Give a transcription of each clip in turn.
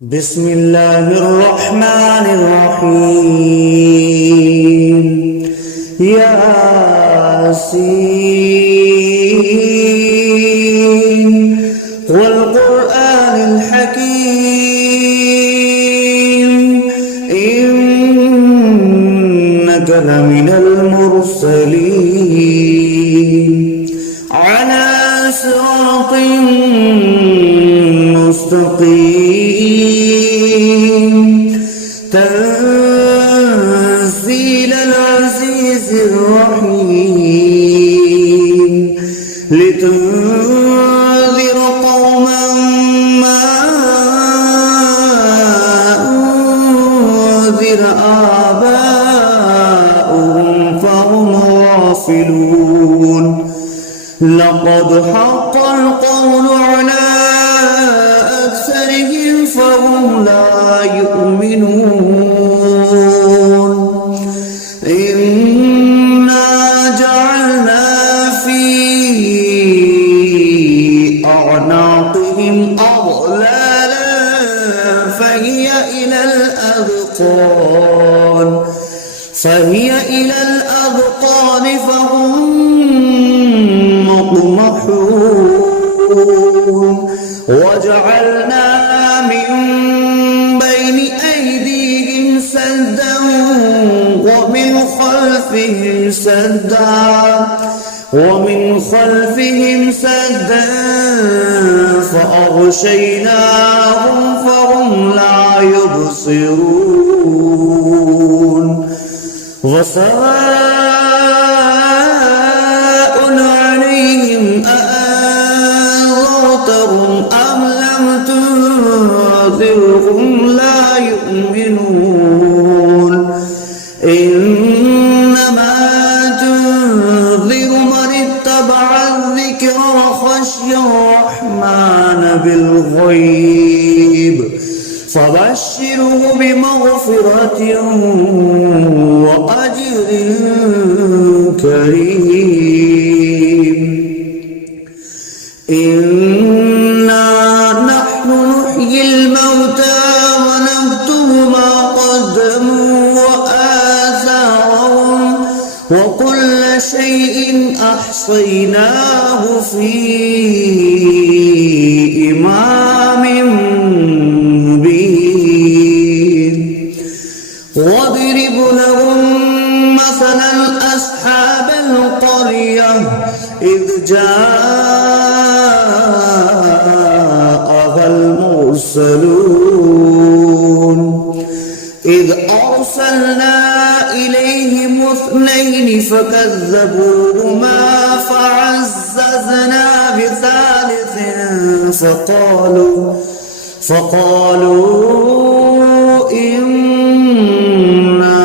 بسم الله الرحمن الرحيم. ياسين والقرآن الحكيم إنك لمن المرسلين على صراط مستقيم تنزيل العزيز الرحيم لتنذر قوما ما أنذر آباؤهم فهم غافلون. لقد حق القول على أكثرهم فهم لا يؤمنون. إنا جعلنا في أعناقهم أغلالا فهي إلى الأذقان فهم مقمحون. وجعلنا من بين أيديهم سدا ومن خلفهم سدا فأغشيناهم فهم لا يبصرون. وسواء عليهم أأنذرتهم أم لم تنذرهم لا يؤمنون. إنما تنذر من اتبع الذكر وخشي الرحمن بالغيب فبشره بمغفرة وأجر كريم. إنا نحن نحيي الموتى ونكتب ما قدموا وآثارهم وكل شيء أحصيناه في إمام مبين. واضرب لهم مثلا أصحاب القرية إذ جاءها المرسلون إذ أرسلنا إليهم اثنين فكذبوهما فعززنا بثالث فقالوا إنا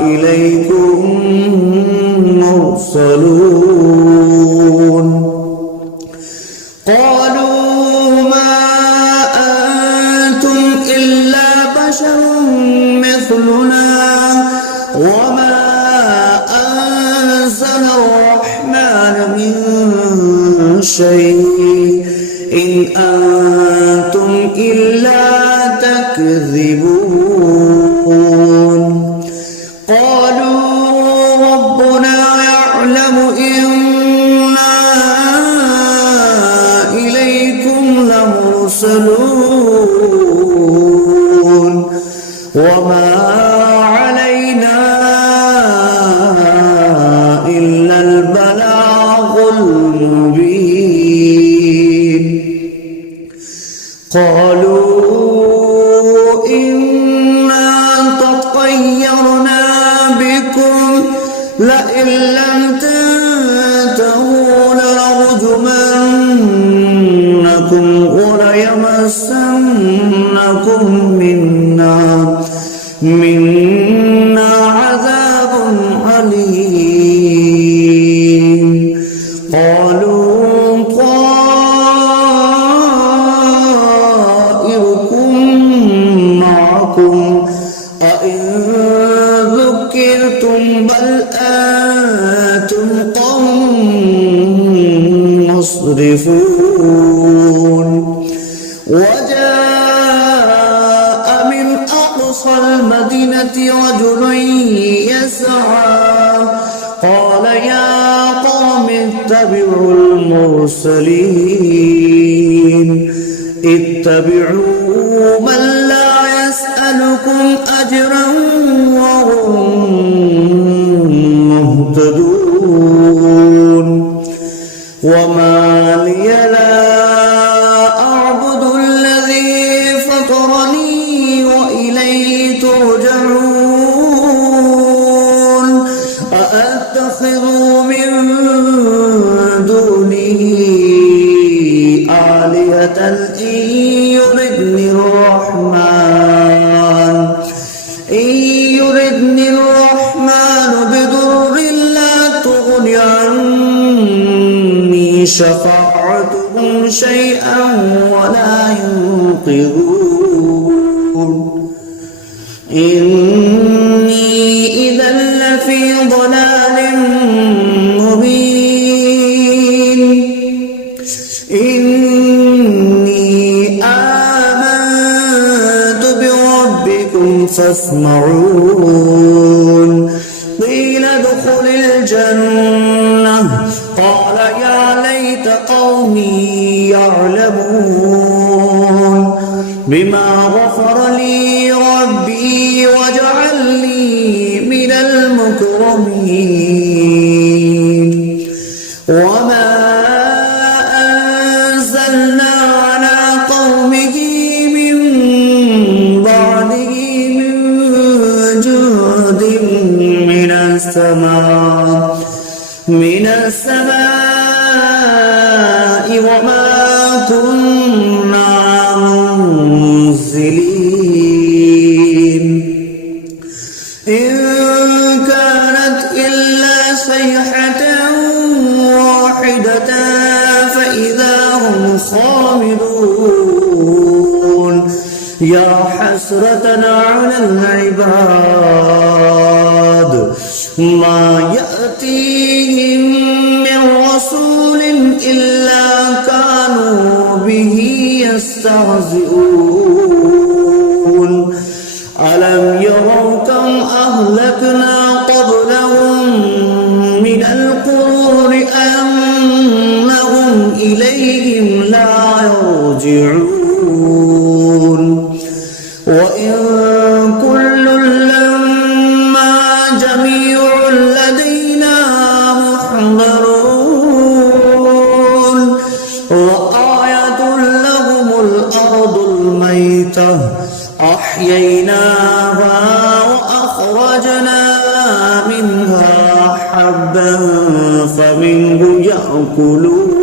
إليكم مرسلون. قالوا ما أنتم إلا بشر مثلنا وما أنزل الرحمن من شيء إن أنتم إلا تكذبون. قالوا ربنا يعلم إنا إليكم لمرسلون وما علينا إلا البلاغ المبين. قالوا إنا تطيرنا بكم لئن لم تنتهوا لنرجمنكم وليمسنكم منا عذاب أليم. قالوا طائركم معكم أئن ذكرتم بل أنتم قوم مسرفون. وجاء أقصى المدينة رجل يسعى قال يا قوم اتبعوا المرسلين اتبعوا من لا يسألكم أجرا وهم مهتدون وما لي لا أعبد الذي فطرني وإليه ترجعون أأتخذ من دونه آلهة إن يردني الرحمن بضر لا تغن عني شفاعتهم شيئا ولا ينقذون إني إذا لفي ضلال مبين إني آمنت بربكم فاسمعون قيل ادخل الجنة قال يا ليت قومي يعلمون بما غفر لي ربي وجعلني من المكرمين وما أنزلنا على قومه من بعده من جود من السماء وما كنا منزلين إن كانت إلا صيحة واحدة فإذا هم خامدون يا حسرة على العباد ما يأتيهم من رسول إلا كانوا به يستهزئون ألم يروا كم أهلكنا قبلهم من القرون أنهم إليهم لا يرجعون وإن كل لما جميع لدينا محضرون وآية لهم الأرض الميتة أحييناها وأخرجنا منها حبا فمنه يأكلون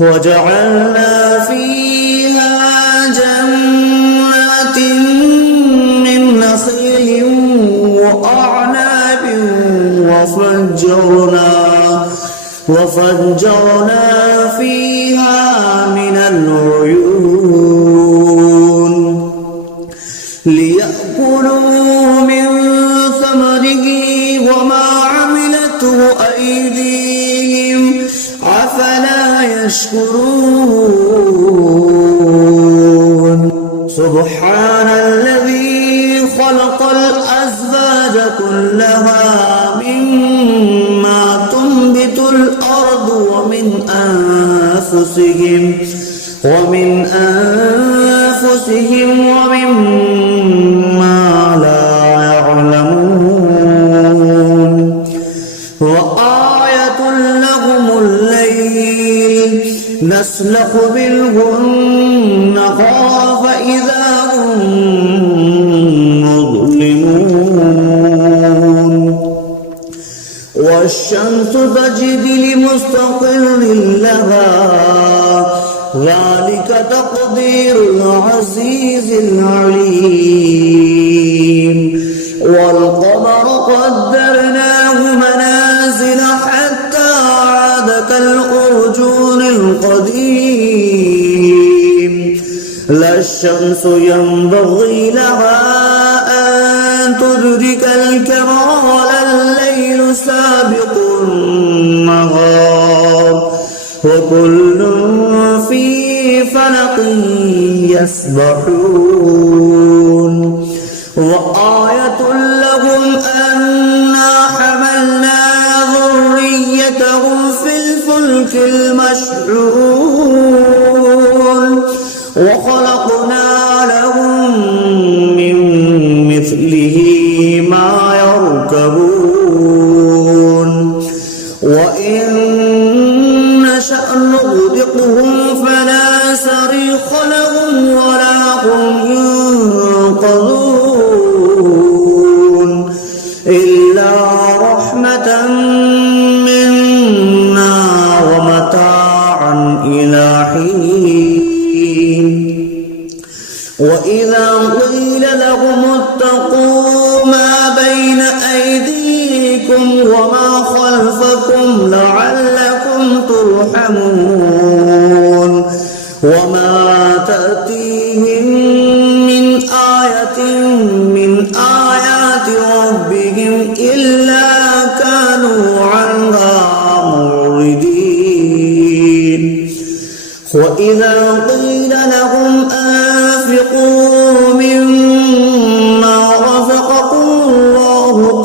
وجعلنا فيها جنات من نخيل وأعناب وفجرنا فيها من العيون ليأكلوا من ثمره وما عملته أيديهم أفلا يشكرون سبحان الذي خلق الأزواج كلها مما تنبت الأرض ومن أنفسهم ومما لا يعلمون وآية لهم الليل نسلخ منه النهار فإذا هم مظلمون والشمس تجري لمستقر لها ذلك تقدير العزيز العليم والقمر قدرناه منازل حتى عاد كالأرجون القديم لا الشمس ينبغي لها أن تدرك الكمال الليل سابق النهار وكل في فلق يسبحون وخلقنا لهم من مثله ما يركبون وإن نشأ نغرقهم فلا صريخ لهم ولا هم ينقذون إلا رحمة منا ومتاعا إلى حين وإذا قيل لهم اتقوا ما بين أيديكم وما خلفكم لعلكم ترحمون وما تأتيهم من آية من آيات ربهم إلا كانوا عنها معرضين وإذا قيل لهم أنفقوا مما رزقكم الله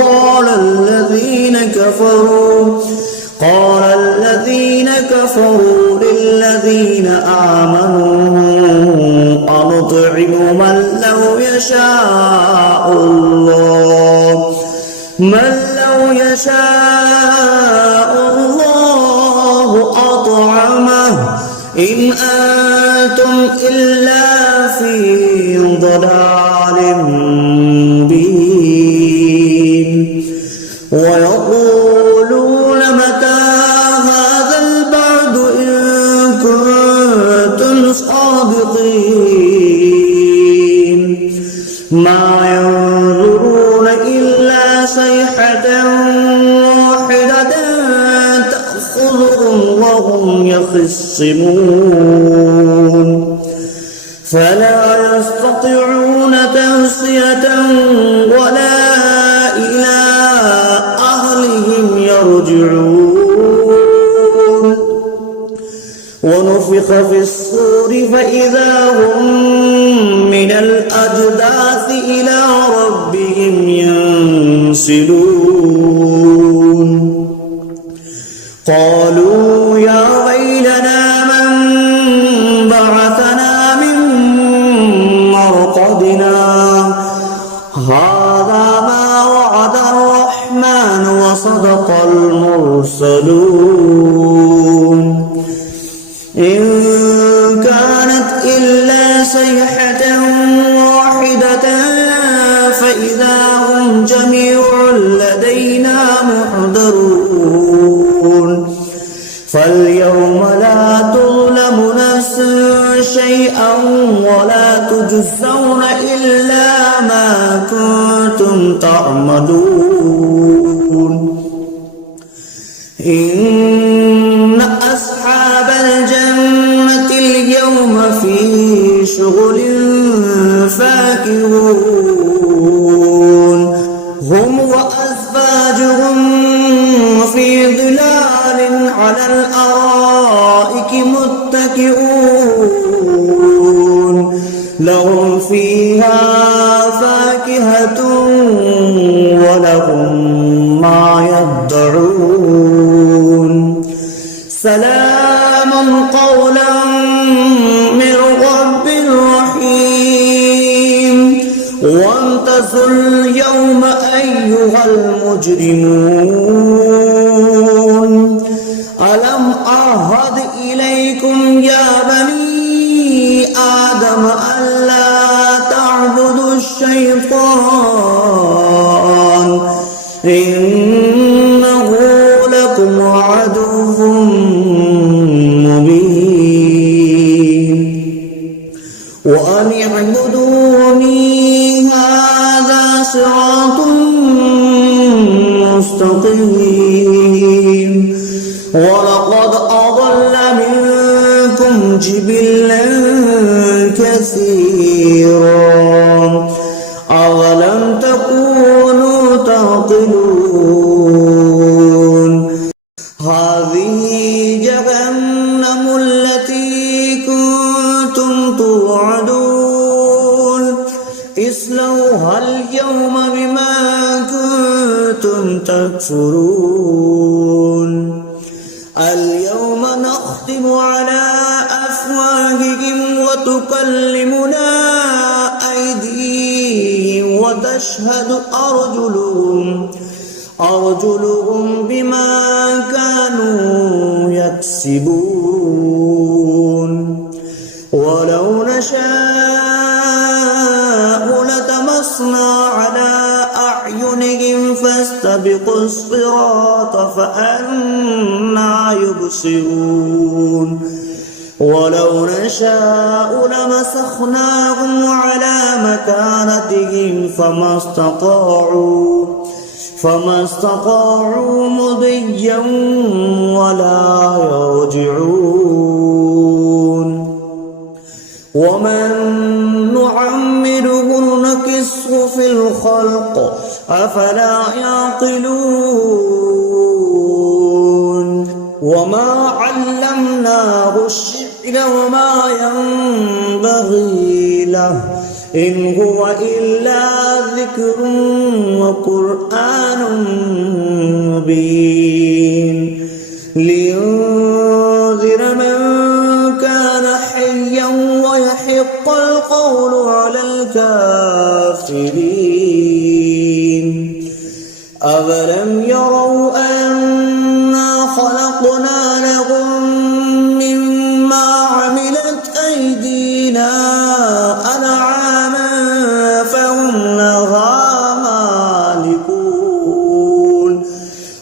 قال الذين كفروا للذين آمنوا أنطعم من لو يشاء الله أطعمه إن أنتم إلا في ضلال مبين ويقولون متى هذا البعد إن كنتم صادقين ما ينظرون إلا صيحة واحدة تأخذهم وهم يخصمون فلا يستطيعون توصية ولا إلى أهلهم يرجعون ونفخ في الصور فإذا هم من الأجداث إلى ربهم ينسلون قالوا يا ويلنا من بعثنا من مرقدنا هذا ما وعد الرحمن وصدق المرسلون إن كانت إلا صيحة واحدة فإذا هم جميع لدينا محضرون فاليوم لا تظلم نفس شيئا ولا تجزون إلا ما كنتم تعملون إن أصحاب الجنة اليوم في شغل فاكهون هم وأزواجهم في ظلال على الأرائك متكئون لهم فيها فاكهة ولهم ما يدعون سلام قولا من رب رحيم وامتازوا اليوم أيها المجرمون ألم أعهد إليكم يا بني آدم ألا تعبدوا الشيطان إنه لكم عدو مبين وأن اعبدوني هذا صراط مستقيم ولقد أضل منكم جبلا كثيرا أولم تكونوا تعقلون هذه جهنم التي كنتم توعدون اصلوها اليوم بما كنتم تكفرون اليوم نختم على أفواههم تكلمنا أيديهم وتشهد أرجلهم بما كانوا يكسبون ولو نشاء لطمسنا على أعينهم فاستبقوا الصراط فأنى يبصرون ولو نشاء لمسخناهم على مكانتهم فما استطاعوا مضيا ولا يرجعون ومن نعمره نكسه في الخلق أفلا يعقلون وما علمناه الشعر وما ينبغي له إن هو إلا ذكر وقرآن مبين لينذر من كان حيا ويحق القول على الكافرين أولم يروا أنا خلقنا لهم مما عملت أيدينا أنعاما فهم لها مالكون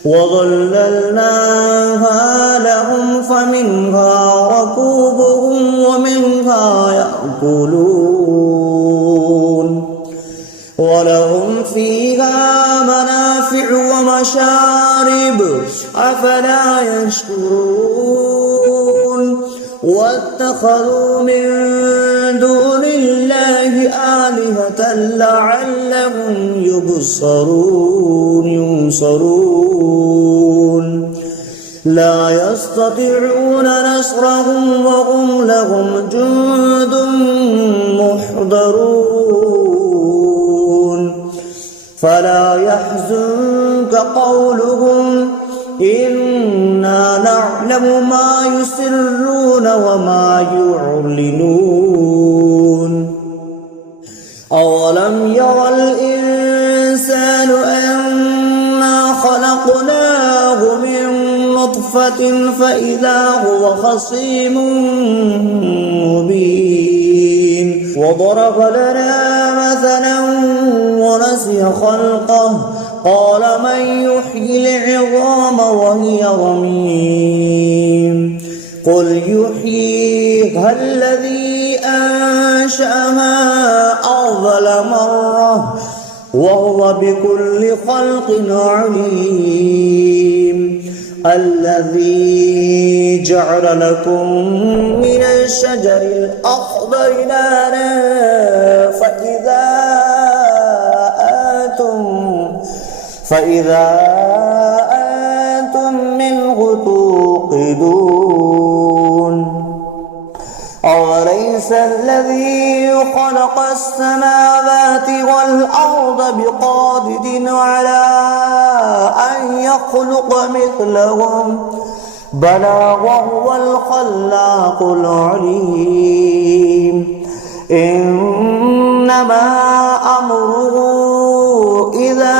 وظللناها لهم فمنها ركوبهم ومنها يأكلون ولهم فيها منافع ومشارب أفلا يشكرون واتخذوا من دون الله آلهة لعلهم ينصرون لا يستطيعون نصرهم وهم لهم جند محضرون فلا يحزنك قولهم إنا نعلم ما يسرون وما يعلنون أولم ير الإنسان أنا خلقناه من نطفة فإذا هو خصيم مبين وضرب لنا مثلا ونسي خلقه قال من يحيي العظام وهي رميم قل يحييها الذي أنشأها أول مرة وهو بكل خلق عليم الذي جعل لكم من الشجر الأخضر نارا فإذا أنتم منه توقدون أوليس الذي خلق السماوات والأرض بقادر على أن يخلق مثلهم بلى وهو الخلاق العليم إنما أمره إذا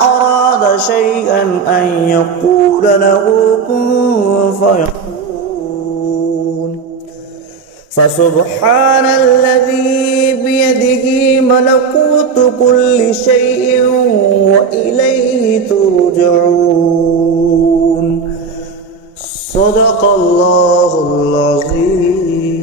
أراد شيئا أن يقول له كن فيكون فسبحان الذي بيده ملكوت كل شيء وإليه ترجعون صدق الله العظيم.